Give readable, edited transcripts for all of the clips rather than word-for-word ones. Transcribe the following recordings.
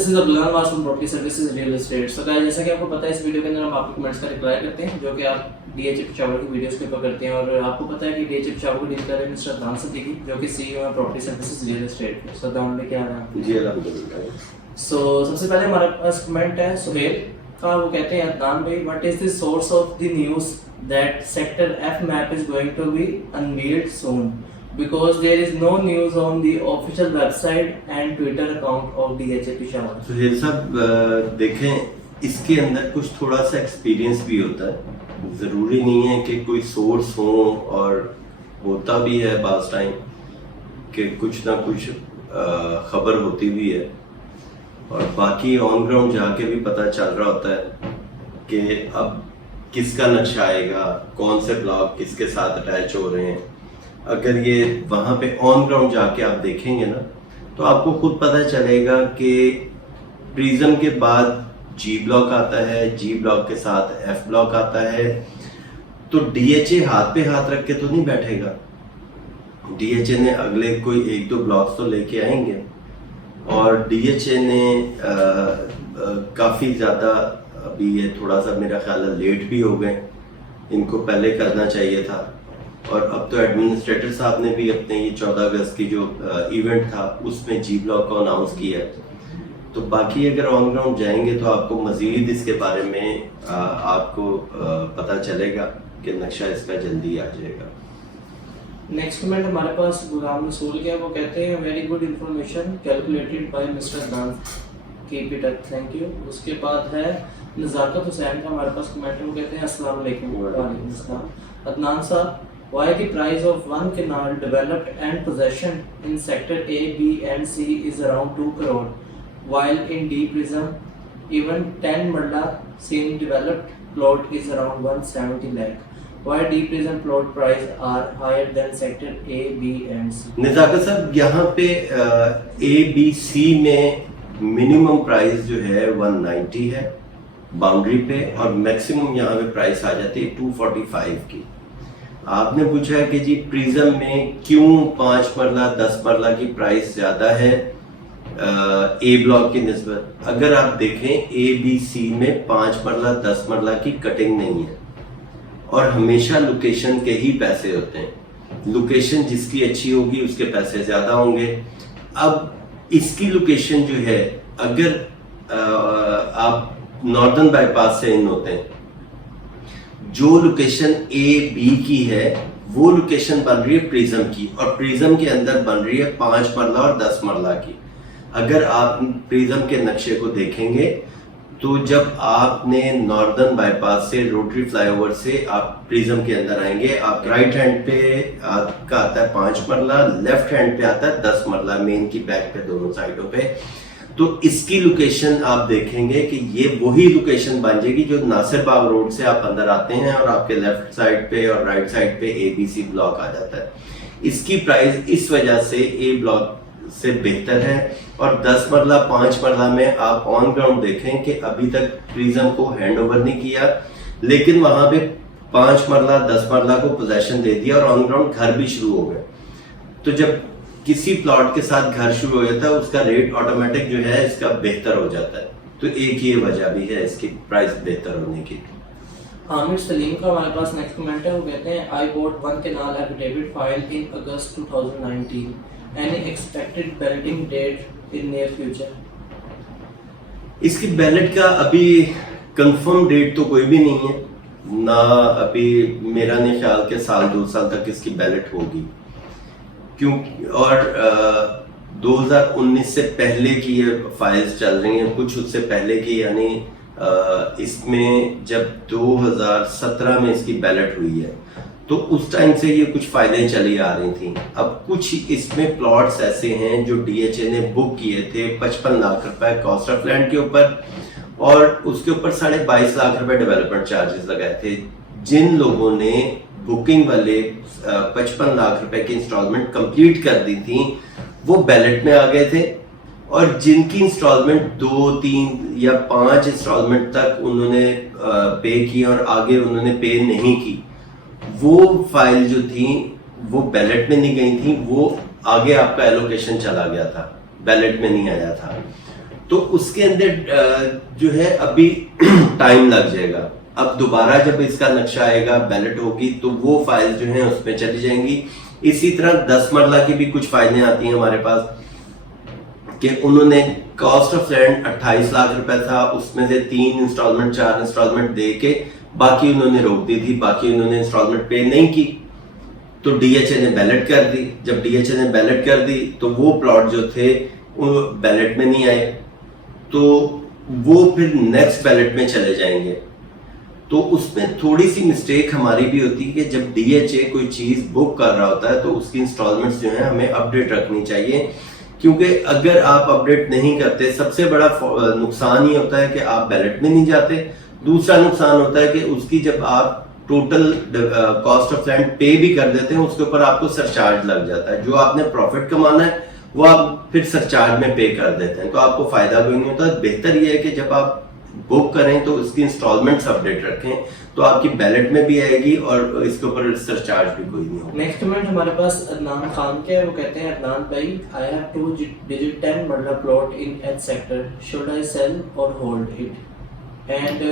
This is Abdul Nawaz from property services real estate. So guys, जैसा कि आपको पता है इस वीडियो के अंदर हम आपके कमेंट्स का रिप्लाई करते हैं जो कि आप डीएचए पिशावर की वीडियोस के ऊपर करते हैं। और आपको पता है कि डीएचए पिशावर को डील कर रहे हैं मिस्टर अदनान सिद्दीकी जो कि सीईओ है प्रॉपर्टी सर्विसेज रियल एस्टेट के। सो अदनान भाई क्या हाल है? जी अल्हम्दुलिल्लाह। सो सबसे पहले हमारे पास कमेंट है सुहेल का। वो कहते हैं अदनान भाई, what is the source of the news that sector F map is going to be unveiled soon because there is no news on the official website and Twitter account of DHA Peshawar। तो ये सब देखें, इसके अंदर कुछ थोड़ा सा experience भी होता है। ज़रूरी नहीं है कि कोई सोर्स हो, और होता भी है बाज़ टाइम कि कुछ ना कुछ खबर होती भी है, और बाकी ऑन ग्राउंड जाके भी पता चल रहा होता है कि अब किसका नक्शा आएगा, कौन से ब्लॉक किसके साथ अटैच हो रहे हैं। अगर ये वहाँ पे ऑन ग्राउंड जाके आप देखेंगे ना, तो आपको खुद पता चलेगा कि प्रिज्म के बाद जी ब्लॉक आता है, जी ब्लॉक के साथ एफ ब्लॉक आता है। तो डीएचए हाथ पे हाथ रख के तो नहीं बैठेगा। डीएचए ने अगले कोई एक दो ब्लॉक्स तो लेके आएंगे, और डीएचए ने काफ़ी ज़्यादा अभी ये थोड़ा सा मेरा ख्याल है लेट भी हो गए, इनको पहले करना चाहिए था। और अब तो एडमिनिस्ट्रेटर साहब ने भी अपने ये 14 अगस्त की जो इवेंट था उसमें जी ब्लॉक को अनाउंस किया। तो बाकी अगर ऑन ग्राउंड जाएंगे तो आपको मजीद इसके बारे में आपको पता चलेगा कि नक्शा इसका जल्दी आ जाएगा। नेक्स्ट कमेंट हमारे पास गुलाम रसूल के। वो कहते हैं very good information calculated by mister Adnan, keep it up, thank you. उसके बाद है नज़ाकत हुसैन का हमारे पास कमेंट है। वो कहते हैं अस्सलाम वालेकुम। वालेकुम अस्सलाम। अदनान साहब, why the price of one canal developed and possession in sector A, B and C is around 2 crore while in D prism even 10 Marla same developed plot is around 170 lakh? Why D prism plot price are higher than sector A, B and C? निज़ाकत साहब, यहाँ पे A, B, C में minimum price जो है 190 है boundary पे, और maximum यहाँ पे प्राइस आ जाती है 245 की। आपने पूछा है कि जी प्रिज्म में क्यों 5 मरला 10 मरला की प्राइस ज़्यादा है ए ब्लॉक की निस्बत। अगर आप देखें ए बी सी में 5 मरला 10 मरला की कटिंग नहीं है, और हमेशा लोकेशन के ही पैसे होते हैं। लोकेशन जिसकी अच्छी होगी उसके पैसे ज़्यादा होंगे। अब इसकी लोकेशन जो है, अगर आप नॉर्दर्न बाईपास से इन होते हैं, जो लोकेशन ए बी की है वो लोकेशन बन रही है प्रिज्म की, और प्रिज्म के अंदर बन रही है 5 मरला और 10 मरला की। अगर आप प्रिज्म के नक्शे को देखेंगे तो जब आपने नॉर्दर्न बाईपास से रोटरी फ्लाईओवर से आप प्रिज्म के अंदर आएंगे, आप राइट हैंड पे आपका आता है 5 मरला, लेफ्ट हैंड पे आता है 10 मरला, मेन की बैक पे दोनों साइडों पे। तो इसकी लोकेशन आप देखेंगे कि ये वही लोकेशन बन जाएगी जो नासिर बाग रोड से आप अंदर आते हैं और आपके लेफ्ट साइड पे और राइट साइड पे ABC ब्लॉक आ जाता है। इसकी प्राइस इस वजह से ए ब्लॉक से बेहतर है। और 10 मरला 5 मरला में आप ऑन ग्राउंड देखें कि अभी तक प्रिज्म को हैंड ओवर नहीं किया, लेकिन वहां पे 5 मरला 10 मरला को पोजेशन दे दिया और ऑन ग्राउंड घर भी शुरू हो गए। तो जब किसी प्लॉट के साथ घर शुरू हो जाता है उसका रेट ऑटोमेटिक जो है इसका बेहतर हो जाता है। तो एक ये वजह भी है इसकी प्राइस बेहतर होने की। आमिर सलीम का हमारे पास नेक्स्ट कमेंट है। वो कहते हैं I bought one kanal affidavit file in August 2019, any expected balloting date in near future? इसकी बैलेट का अभी कंफर्म डेट तो कोई भी नहीं है ना, अभी मेरा नहीं ख्याल के साल 2 साल तक इसकी बैलेट होगी, क्यों। और 2019 से पहले की ये फाइल्स चल रही हैं, कुछ उससे पहले की, यानी इसमें जब 2017 में इसकी बैलेट हुई है तो उस टाइम से ये कुछ फाइलें चली आ रही थी। अब कुछ इसमें प्लॉट्स ऐसे हैं जो डीएचए ने बुक किए थे 55 लाख रुपए कॉस्ट ऑफ लैंड के ऊपर, और उसके ऊपर 22.5 लाख रुपए डेवलपमेंट चार्जेस लगाए थे। जिन लोगों ने बुकिंग वाले 55 लाख रुपए की इंस्टॉलमेंट कंप्लीट कर दी थी वो बैलेट में आ गए थे, और जिनकी इंस्टॉलमेंट 2, 3 या 5 इंस्टॉलमेंट तक उन्होंने पे की और आगे उन्होंने पे नहीं की, वो फाइल जो थी वो बैलेट में नहीं गई थी, वो आगे आपका एलोकेशन चला गया था, बैलेट में नहीं आया था। तो उसके अंदर जो है अभी टाइम लग जाएगा। अब दोबारा जब इसका नक्शा आएगा, बैलेट होगी, तो वो फाइल जो है उसमें चली जाएंगी। इसी तरह 10 मरला की भी कुछ फाइलें आती हैं हमारे पास कि उन्होंने कॉस्ट ऑफ लैंड 28 लाख रुपए था, उसमें से 3 इंस्टॉलमेंट 4 इंस्टॉलमेंट दे के बाकी उन्होंने रोक दी थी, बाकी उन्होंने इंस्टॉलमेंट पे नहीं की, तो डीएचए ने बैलेट कर दी। जब डीएचए ने बैलेट कर दी तो वो प्लॉट जो थे वो बैलेट में नहीं आए, तो वो फिर नेक्स्ट बैलेट में चले जाएंगे। तो उसमें थोड़ी सी मिस्टेक हमारी भी होती है कि जब डीएचए कोई चीज बुक कर रहा होता है तो उसकी इंस्टॉलमेंट्स जो है हमें अपडेट रखनी चाहिए, क्योंकि अगर आप अपडेट नहीं करते, सबसे बड़ा नुकसान ये होता है कि आप बैलेट में नहीं जाते। दूसरा नुकसान होता है कि उसकी जब आप टोटल कॉस्ट ऑफ लैंड पे भी कर देते हैं, उसके ऊपर आपको सरचार्ज लग जाता है। जो आपने प्रॉफिट कमाना है वो आप फिर सरचार्ज में पे कर देते हैं, तो आपको फायदा कोई नहीं होता। बेहतर ये है कि जब आप बुक करें तो उसकी इंस्टॉलमेंट्स अपडेट रखें, तो आपकी बैलेट में भी आएगी और इसके ऊपर सरचार्ज भी कोई नहीं होगा। नेक्स्ट कमेंट हमारे पास अदनान खान के है, वो कहते हैं अदनान भाई, I have to visit 10 marla plot in H sector, should I sell और hold it and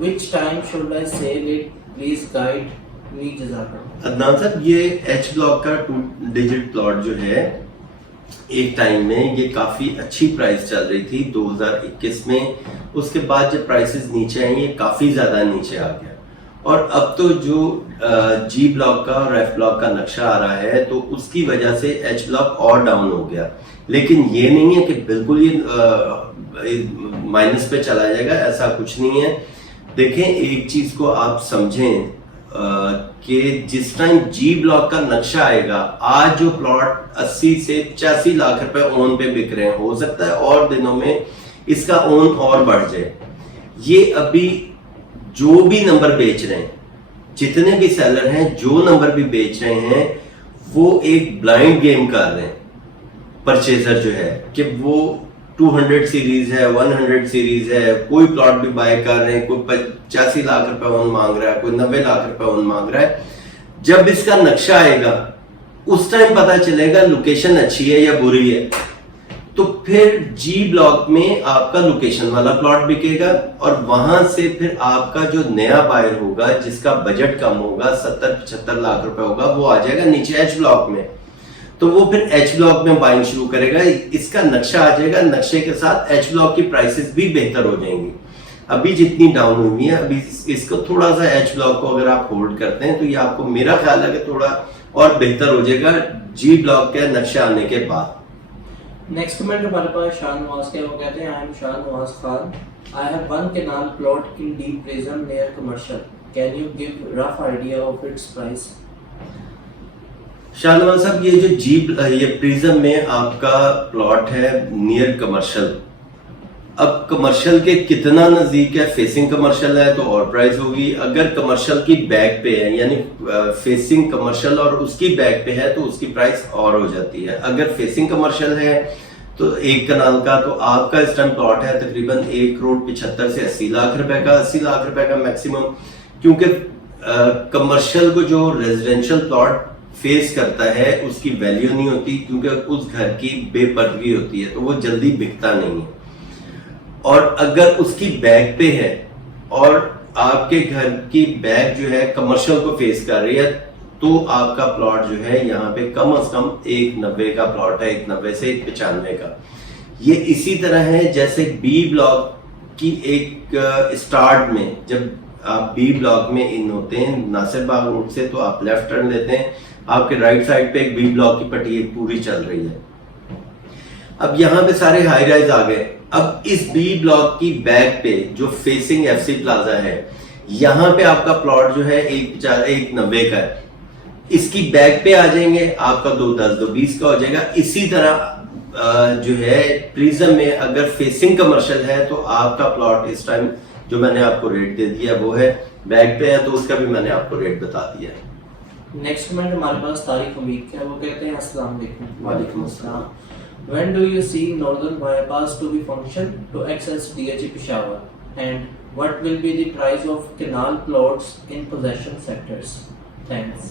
which time should I sell it, please guide me जज़ाकल्लाह। अदनान साहब, ये एच ब्लॉक का 2 डिजिट प्लॉट जो है एक टाइम में ये काफी अच्छी प्राइस चल रही थी 2021 में, उसके बाद जब प्राइसेस नीचे आई ये काफी ज्यादा नीचे आ गया, और अब तो जो जी ब्लॉक का और एफ ब्लॉक का नक्शा आ रहा है तो उसकी वजह से एच ब्लॉक और डाउन हो गया। लेकिन ये नहीं है कि बिल्कुल ये माइनस पे चला जाएगा, ऐसा कुछ नहीं है। देखें, एक चीज को आप समझें कि जिस टाइम जी ब्लॉक का नक्शा आएगा, आज जो प्लॉट 80 से 85 लाख रुपए ओन पे बिक रहे हैं, हो सकता है और दिनों में इसका ओन और बढ़ जाए। ये अभी जो भी नंबर बेच रहे हैं, जितने भी सेलर हैं जो नंबर भी बेच रहे हैं, वो एक ब्लाइंड गेम कर रहे हैं। परचेजर जो है कि वो 200 सीरीज है, 100 सीरीज है, कोई प्लॉट भी बाय कर रहे हैं, कोई 85 लाख रुपए ओन मांग रहा है, कोई 90 लाख रुपए ओन मांग रहा है। जब इसका नक्शा आएगा उस टाइम पता चलेगा लोकेशन अच्छी है या बुरी है, तो फिर जी ब्लॉक में आपका लोकेशन वाला प्लॉट बिकेगा और वहां से फिर आपका जो नया बायर होगा जिसका बजट कम होगा, 70-75 लाख रुपए होगा, वो आ जाएगा नीचे एच ब्लॉक में, तो वो फिर एच ब्लॉक में बाइंग शुरू करेगा। इसका नक्शा आ जाएगा, नक्शे के साथ एच ब्लॉक की प्राइसेस भी बेहतर हो जाएंगी। अभी जितनी डाउन हुई है, अभी इसको थोड़ा सा एच ब्लॉक को अगर आप होल्ड करते हैं तो ये आपको, मेरा ख्याल है कि थोड़ा और बेहतर हो जाएगा जी ब्लॉक के नक्शा आने के बाद। नेक्स्ट कमेंट हमारे पास शान नवाज के, वो कहते हैं आई एम शान Nawaz Khan, I have 1 canal plot in deep prism near commercial, can you give rough idea of its price. Shahnawaz साहब, ये प्रिज्म में आपका प्लॉट है नियर कमर्शियल। अब कमर्शियल के कितना नजदीक है, फेसिंग कमर्शियल है तो और प्राइस होगी, अगर कमर्शियल की बैक पे है यानी फेसिंग कमर्शियल और उसकी बैक पे है तो उसकी प्राइस और हो जाती है। अगर फेसिंग कमर्शियल है तो 1 कनाल का, तो आपका इस टाइम प्लॉट है तकरीबन 1,75 से 80 लाख रुपए का, 80 लाख रुपए का मैक्सिमम, क्योंकि कमर्शियल को जो रेजिडेंशियल प्लॉट फेस करता है उसकी वैल्यू नहीं होती, क्योंकि उस घर की बेपर्दगी होती है तो वो जल्दी बिकता नहीं है। और अगर उसकी बैक पे है और आपके घर की बैक जो है कमर्शियल को फेस कर रही है, तो आपका प्लॉट जो है यहाँ पे कम से कम 190 का प्लॉट है, 190 से 195 का। ये इसी तरह है जैसे बी ब्लॉक की एक स्टार्ट में, जब आप बी ब्लॉक में इन होते हैं नासिर बाग रोड से, तो आप लेफ्ट टर्न लेते हैं, आपके राइट साइड पे एक बी ब्लॉक की पट्टी एक पूरी चल रही है। अब यहाँ पे सारे हाई राइज आ गए। अब इस बी ब्लॉक की बैक पे जो फेसिंग एफसी प्लाजा है, यहाँ पे आपका प्लॉट जो है 190 का है, इसकी बैक पे आ जाएंगे, आपका 210 220 का हो जाएगा। इसी तरह जो है प्रिज्म में अगर फेसिंग कमर्शियल है तो आपका प्लॉट इस टाइम जो मैंने आपको रेट दे दिया वो है, बैक पे है तो उसका भी मैंने आपको रेट बता दिया है। नेक्स्ट कमेंट हमारे पास तारिक हमीद का है, वो कहते हैं अस्सलाम वालेकुम। वालेकुम अस्सलाम। When do you see northern bypass to be function to access DH Peshawar, and what will be the price of canal plots in possession sectors? Thanks.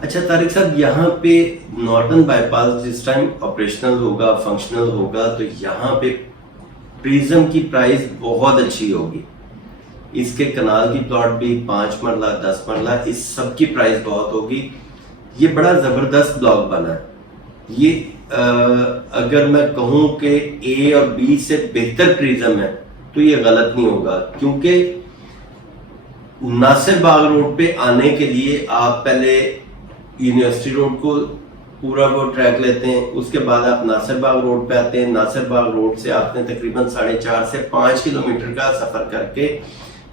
अच्छा तारिक साहब, यहाँ पे नॉर्दर्न बाईपास जिस टाइम ऑपरेशनल होगा, फंक्शनल होगा, तो यहाँ पे प्रिज्म की प्राइस बहुत अच्छी होगी। इसके कनाल की प्लॉट भी 5 मरला 10 मरला, इस सब की प्राइस बहुत होगी। ये बड़ा ज़बरदस्त ब्लॉक बना है। ये अगर मैं कहूँ कि ए और बी से बेहतर प्रिज्म है तो ये गलत नहीं होगा, क्योंकि नासिर बाग रोड पे आने के लिए आप पहले यूनिवर्सिटी रोड को पूरा वो ट्रैक लेते हैं, उसके बाद आप नासिर बाग रोड पे आते हैं। नासिर बाग रोड से आपने तकरीबन 4.5 से 5 किलोमीटर का सफ़र करके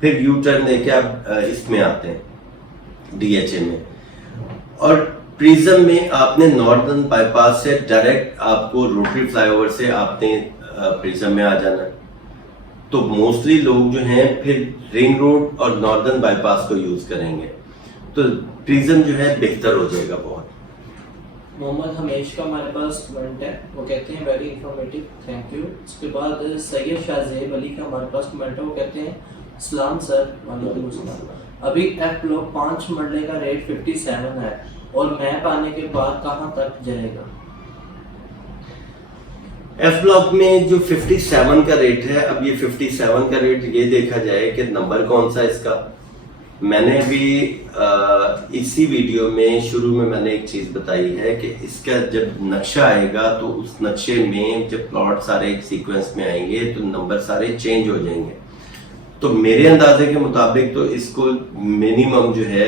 फिर यू टर्न लेके आप इसमें आते हैं DHA में। और प्रिज्म में आपने नॉर्दर्न बाईपास से डायरेक्ट आपको रोटरी फ्लाईओवर से आपने प्रिज्म में आ जाना है। तो मोस्टली लोग जो हैं फिर रिंग रोड और नॉर्दर्न बाईपास को यूज़ करेंगे, तो प्रिज्म जो है बेहतर हो जाएगा बहुत। मोहम्मद हमेश का हमारे पास कमेंट है, वो कहते हैं वेरी इंफॉर्मेटिव, थैंक यू। उसके बाद सैयद शाहजेब अली का हमारे पास कमेंट है, वो कहते हैं सलाम सर, वालेकुम अस्सलाम। अभी एफ ब्लॉक 5 मरले का रेट 57 है और मैप आने के बाद कहाँ तक जाएगा? एफ ब्लॉक में जो 57 का रेट है, अब ये 57 का रेट ये देखा जाए कि नंबर कौन सा इसका। मैंने भी इसी वीडियो में शुरू में मैंने एक चीज़ बताई है कि इसका जब नक्शा आएगा तो उस नक्शे में जब प्लॉट सारे एक सीक्वेंस में आएंगे तो नंबर सारे चेंज हो जाएंगे। तो मेरे अंदाजे के मुताबिक तो इसको मिनिमम जो है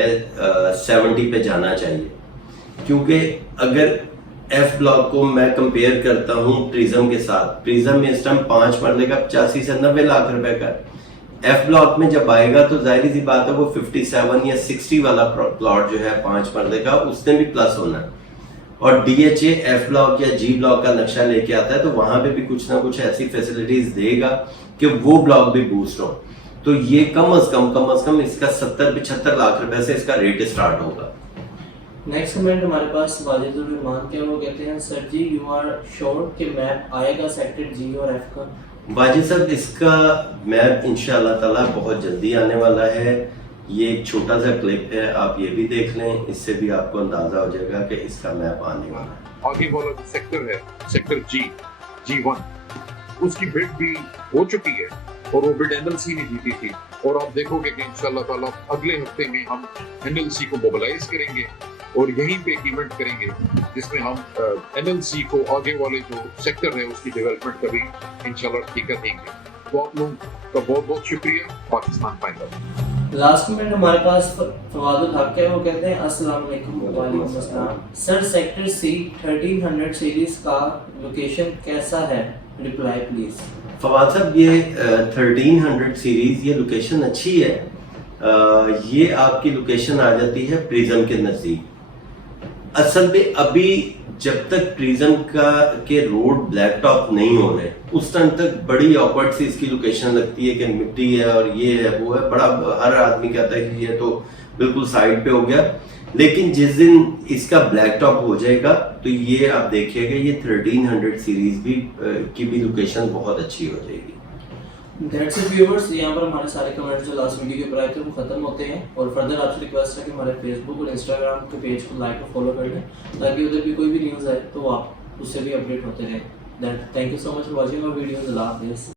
70 पे जाना चाहिए, क्योंकि अगर एफ ब्लॉक को मैं कंपेयर करता हूँ प्रिज्म के साथ, प्रिज्म में इस टाइम 5 मरले का 85 से 90 लाख रुपए का, एफ ब्लॉक में जब आएगा तो जाहिर सी बात है वो 57 या 60 वाला प्लॉट जो है 5 मरले का, उसने भी प्लस होना है। और DHA एफ ब्लॉक या G ब्लॉक का नक्शा लेके आता है तो वहां पे भी कुछ ना कुछ ऐसी फैसिलिटीज देगा कि वो ब्लॉक भी बूस्ट हो। तो ये कम से कम इसका 70-75 लाख रुपए से इसका रेट स्टार्ट होगा। नेक्स्ट कमेंट हमारे पास वाजिदुर रहमान के, वो कहते हैं sir ji you are sure कि मैप आएगा सेक्टर G और F का? वाजिद साहब, इसका मैप इंशाअल्लाह ताला बहुत जल्दी आने वाला है। ये एक छोटा सा क्लिप है, आप ये भी देख लें, इससे भी आपको अंदाजा हो जाएगा कि इसका मैप आने वाला है। आगे वाला जो सेक्टर है, सेक्टर G1, उसकी बिड भी हो चुकी है और वो बिड NLC ने जीती थी। और आप देखोगे कि इंशाअल्लाह ताला अगले हफ्ते में हम NLC को मोबिलाइज करेंगे और यहीं पे एक इवेंट करेंगे जिसमें हम NLC को आगे वाले जो सेक्टर है उसकी डेवलपमेंट का भी इंशाल्लाह ठेका देंगे। तो आप लोगों का बहुत बहुत शुक्रिया। पाकिस्तान फाइनल। लास्ट कमेंट हमारे पास फवादुल हक है, वो कहते हैं अस्सलाम वालेकुम। वालेकुम अस्सलाम सर, सेक्टर C 1300 सीरीज का लोकेशन कैसा है? Reply please. फवाद साहब, ये 1300 सीरीज ये लोकेशन अच्छी है। ये आपकी लोकेशन आ जाती है प्रिज्म के नज़दीक। असल में अभी जब तक प्रिज्म के रोड ब्लैक टॉप नहीं हो रहे उस टाइम तक बड़ी ऑकवर्ड सी इसकी लोकेशन लगती है कि मिट्टी है और ये है वो है, बड़ा हर आदमी कहता है कि ये तो बिल्कुल साइड पे हो गया। लेकिन जिस दिन इसका ब्लैक टॉप हो जाएगा तो ये आप देखिएगा ये 1300 सीरीज भी की भी लोकेशन बहुत अच्छी हो जाएगी। दैट्स इट व्यूअर्स, यहाँ पर हमारे सारे कमेंट्स जो लास्ट वीडियो के ऊपर आए थे वो खत्म होते हैं। और फर्दर आपसे रिक्वेस्ट है कि हमारे फेसबुक और इंस्टाग्राम के पेज को लाइक और फॉलो कर लें ताकि उधर भी कोई भी न्यूज़ आए तो आप उससे भी अपडेट होते रहें। Thank you so much for watching our videos. अल्लाह हाफिज़।